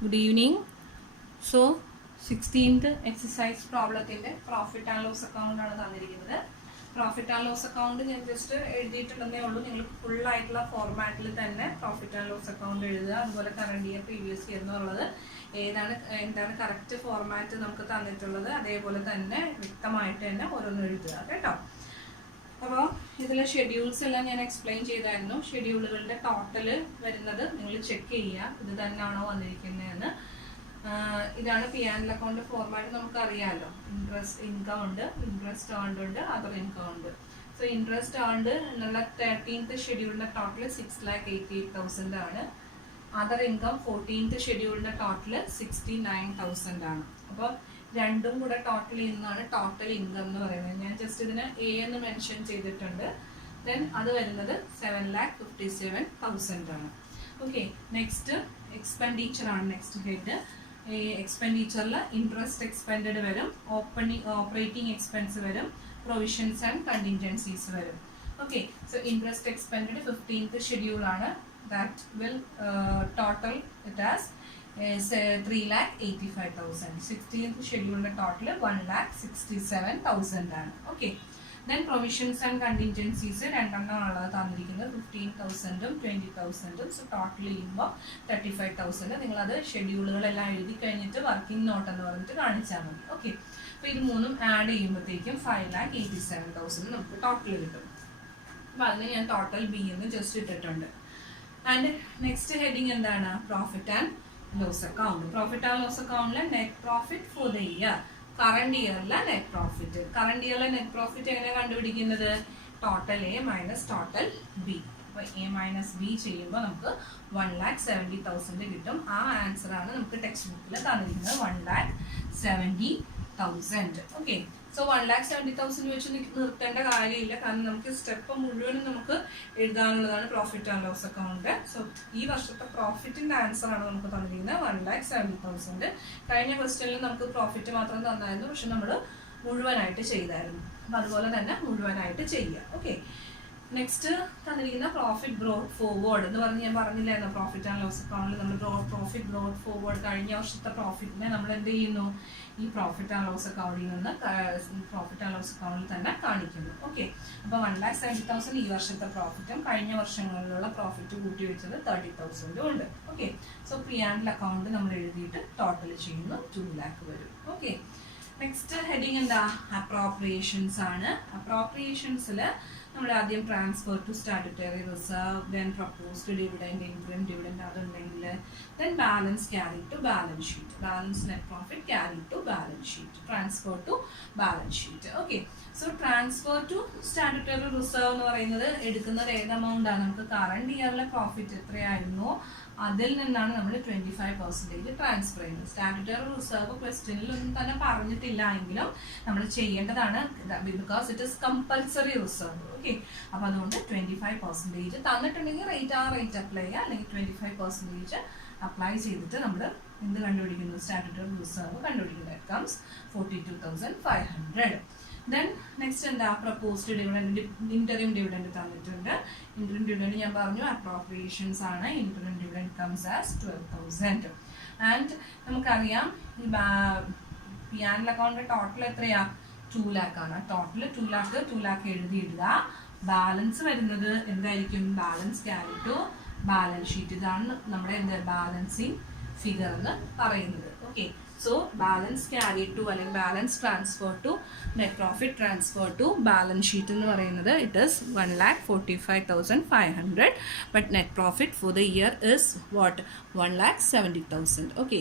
Good evening. So 16th exercise പ്രോബ്ലത്തിന്റെ profit and loss account ആണ് തന്നിരിക്കുന്നത്. പ്രോഫിറ്റ് ആൻഡ് ലോസ് അക്കൗണ്ട് ഞാൻ just എഴുതിയിട്ടുണ്ടെന്നേ ഉള്ളൂ. നിങ്ങൾ ഫുൾ ആയിട്ടുള്ള ഫോർമാറ്റിൽ തന്നെ പ്രോഫിറ്റ് ആൻഡ് ലോസ് അക്കൗണ്ട് എഴുതുക. അതുപോലെ കറണ്ട് ഇയർ പ്രീവിയസ് ഇയർ എന്നുള്ളത് എന്താണ് കറക്റ്റ് ഫോർമാറ്റ് നമുക്ക് തന്നിട്ടുള്ളത് അതേപോലെ തന്നെ വ്യക്തമായിട്ട് തന്നെ ഓരോന്നും എഴുതുക കേട്ടോ. അപ്പോൾ ഇതിലെ ഷെഡ്യൂൾസ് എല്ലാം ഞാൻ എക്സ്പ്ലെയിൻ ചെയ്തായിരുന്നു. ഷെഡ്യൂളുകളുടെ ടോട്ടൽ വരുന്നത് നിങ്ങൾ ചെക്ക് ചെയ്യുക, ഇത് തന്നെയാണോ വന്നിരിക്കുന്നതെന്ന്. ഇതാണ് പി ആൻഡ് അക്കൗണ്ട് ഫോർമാറ്റ്, നമുക്ക് അറിയാമല്ലോ. ഇൻട്രസ്റ്റ് ഇൻകം ഉണ്ട്, ഇൻട്രസ്റ്റ് ഏൺഡ് ഉണ്ട്, അതർ ഇൻകം ഉണ്ട്. സോ ഇൻട്രസ്റ്റ് ഏൺഡ് എന്നുള്ള 13th ഷെഡ്യൂളിന്റെ ടോട്ടൽ 6,88,000 ആണ്. അതർ ഇൻകം 14th ഷെഡ്യൂളിന്റെ ടോട്ടൽ 69,000 ആണ്. അപ്പോൾ രണ്ടും കൂടെ ടോട്ടൽ ചെയ്യുന്നതാണ് ടോട്ടൽ ഇൻകം എന്ന് പറയുന്നത്. ഞാൻ ജസ്റ്റ് ഇതിന് എ എന്ന് മെൻഷൻ ചെയ്തിട്ടുണ്ട്. ദെൻ അത് വരുന്നത് 7,57,000 ആണ്. ഓക്കെ, നെക്സ്റ്റ് എക്സ്പെൻഡിച്ചർ ആണ് നെക്സ്റ്റ് ഹെഡ്. ഈ എക്സ്പെൻഡിച്ചറിൽ ഇൻട്രസ്റ്റ് എക്സ്പെൻഡഡ് വരും, ഓപ്പറേറ്റിംഗ് എക്സ്പെൻസ് വരും, പ്രൊവിഷൻസ് ആൻഡ് കണ്ടിൻജൻസീസ് വരും. Okay, so interest expended 15th schedule ആണ്. That will total it as 3,85,000. 16th ഷെഡ്യൂളിന്റെ ടോട്ടൽ 1,67,000 ആണ്. Okay, then provisions and contingencies രണ്ടെണ്ണം ഉള്ളത് തന്നിരിക്കുന്നത് 15,000ഉം 20,000ഉം. സോ ടോട്ടൽ ചെയ്യുമ്പോൾ 35,000. നിങ്ങളത് ഷെഡ്യൂളുകളെല്ലാം എഴുതി കഴിഞ്ഞിട്ട് വർക്കിംഗ് നോട്ട് എന്ന് പറഞ്ഞിട്ട് കാണിച്ചാൽ മതി. ഓക്കെ, അപ്പോൾ ഇത് മൂന്നും ആഡ് ചെയ്യുമ്പോഴത്തേക്കും 5,87,000 നമുക്ക് ടോട്ടൽ കിട്ടും. അപ്പോൾ അതിന് ഞാൻ ടോട്ടൽ ബി എന്ന് ജസ്റ്റ് ഇട്ടിട്ടുണ്ട്. ആൻഡ് നെക്സ്റ്റ് ഹെഡിങ് എന്താണ്? Profit and loss account. Profit and loss അക്കൗണ്ടിലെ net profit for the year. Current ഇയറിലെ നെറ്റ് പ്രോഫിറ്റ്. കറണ്ട് ഇയറിലെ നെറ്റ് പ്രോഫിറ്റ് എങ്ങനെ കണ്ടുപിടിക്കുന്നത്? Total A minus total B. അപ്പോൾ എ മൈനസ് ബി ചെയ്യുമ്പോൾ നമുക്ക് 1,70,000 കിട്ടും. ആ ആൻസർ ആണ് നമുക്ക് ടെക്സ്റ്റ് ബുക്കിൽ തന്നിരിക്കുന്നത്, 1,70,000. ഓക്കെ, സോ 1,70,000 വെച്ച് നിർത്തേണ്ട കാര്യമില്ല, കാരണം നമുക്ക് സ്റ്റെപ്പ് മുഴുവനും നമുക്ക് എഴുതാനുള്ളതാണ് profit and loss account. So ഈ വർഷത്തെ പ്രോഫിറ്റിന്റെ ആൻസർ ആണ് നമുക്ക് തന്നിരിക്കുന്നത് 1,70,000. കഴിഞ്ഞ ക്വസ്റ്റ്യനിൽ നമുക്ക് പ്രോഫിറ്റ് മാത്രം തന്നായിരുന്നു, പക്ഷെ നമ്മൾ മുഴുവനായിട്ട് ചെയ്തായിരുന്നു. അപ്പം അതുപോലെ തന്നെ മുഴുവനായിട്ട് ചെയ്യുക. ഓക്കെ, നെക്സ്റ്റ് തന്നിരിക്കുന്ന പ്രോഫിറ്റ് ബ്രോഡ് ഫോർവേഡ് എന്ന് പറഞ്ഞ് ഞാൻ പറഞ്ഞില്ലായിരുന്നു. പ്രോഫിറ്റ് ആൻഡ് ലോസ് അക്കൗണ്ടിൽ നമ്മൾ പ്രോഫിറ്റ് ബ്രോഡ് ഫോർവേഡ് കഴിഞ്ഞ വർഷത്തെ പ്രോഫിറ്റിനെ നമ്മൾ എന്ത് ചെയ്യുന്നു? ഈ പ്രോഫിറ്റ് ആൻഡ് ലോസ് അക്കൗണ്ടിൽ നിന്ന് പ്രോഫിറ്റ് ആൻഡ് ലോസ് അക്കൗണ്ടിൽ തന്നെ കാണിക്കുന്നു. ഓക്കെ, അപ്പോൾ 1,70,000 ഈ വർഷത്തെ പ്രോഫിറ്റും കഴിഞ്ഞ വർഷങ്ങളിലുള്ള പ്രോഫിറ്റ് കൂട്ടി വെച്ചത് 30,000 ഉണ്ട്. Okay, so P and account നമ്മൾ എഴുതിയിട്ട് ടോട്ടൽ ചെയ്യുന്നു 2 lakh വരും. ഓക്കെ, നെക്സ്റ്റ് ഹെഡിങ് എന്താ? അപ്രോപ്രിയേഷൻസ് ആണ്. അപ്രോപ്രിയേഷൻസിൽ നമ്മൾ ആദ്യം transfer to statutory reserve, then proposed dividend, interim dividend അതുണ്ടെങ്കിൽ, then balance carry to balance sheet, balance net profit carry to balance sheet, transfer to balance sheet. Okay, so transfer to statutory reserve എന്ന് പറയുന്നത് എടുക്കുന്നത് ഏത് amount ആണ്? നമുക്ക് current ഇയറിലെ profit എത്രയായിരുന്നോ അതിൽ നിന്നാണ് നമ്മൾ 25% ട്രാൻസ്ഫർ ചെയ്യുന്നത്. സ്റ്റാറ്റ്യൂട്ടറി റിസർവ് ക്വസ്റ്റ്യനിൽ ഒന്നും തന്നെ പറഞ്ഞിട്ടില്ല എങ്കിലും നമ്മൾ ചെയ്യേണ്ടതാണ്, because it is compulsory reserve. Okay, അപ്പൊ അതുകൊണ്ട് 25% തന്നിട്ടുണ്ടെങ്കിൽ റേറ്റ് അപ്ലൈ ചെയ്യുക, അല്ലെങ്കിൽ 25% അപ്ലൈ ചെയ്തിട്ട് നമ്മൾ എന്ത് കണ്ടുപിടിക്കുന്നു? സ്റ്റാറ്റ്യൂട്ടറി റിസർവ് കണ്ടുപിടിക്കുന്നത്. It comes 42,500. ദെൻ നെക്സ്റ്റ് എന്താ? പ്രപ്പോസ്ഡ് ഡിവിഡൻഡ്, ഇന്ററിം ഡിവിഡൻഡ് തന്നിട്ടുണ്ട്. ഇന്ററിം ഡിവിഡൻഡ് ഞാൻ പറഞ്ഞു അപ്രോപ്രിയേഷൻസ് ആണ്. Interim dividend comes as 12,000. And നമുക്കറിയാം ഈ പി ആൻഡ് അക്കൗണ്ടിന്റെ ടോട്ടൽ എത്രയാ? 2 lakh ആണ്. Total 2 lakh എഴുതിയിടുക. ബാലൻസ് വരുന്നത് എന്തായിരിക്കും? Balance carry to balance sheet. ഇതാണ് നമ്മുടെ എന്താ ബാലൻസിങ് ഫിഗർ എന്ന് പറയുന്നത്. Okay, so balance carry to അല്ലെങ്കിൽ balance transfer to net profit transfer to balance sheet എന്ന് പറയുന്നത് it is 1,45,500. But net profit for the year is what? 1,70,000. Okay,